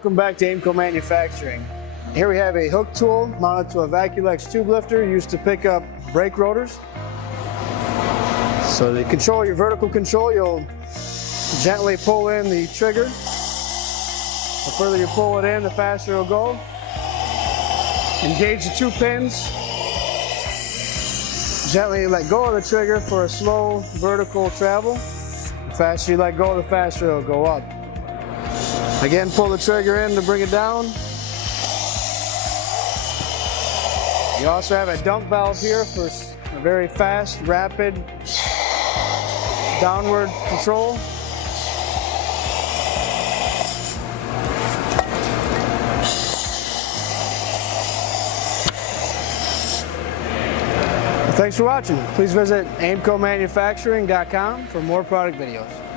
welcome back to Aimco Manufacturing. Here we have a hook tool mounted to a Vaculex tube lifter used to pick up brake rotors. So to control your vertical control, you'll gently pull in the trigger. The further you pull it in, the faster it'll go. Engage the 2 pins. Gently let go of the trigger for a slow vertical travel. The faster you let go, the faster it'll go up. Again, pull the trigger in to bring it down. You also have a dump valve here for a very fast, rapid downward control. Thanks for watching. Please visit aimcomanufacturing.com for more product videos.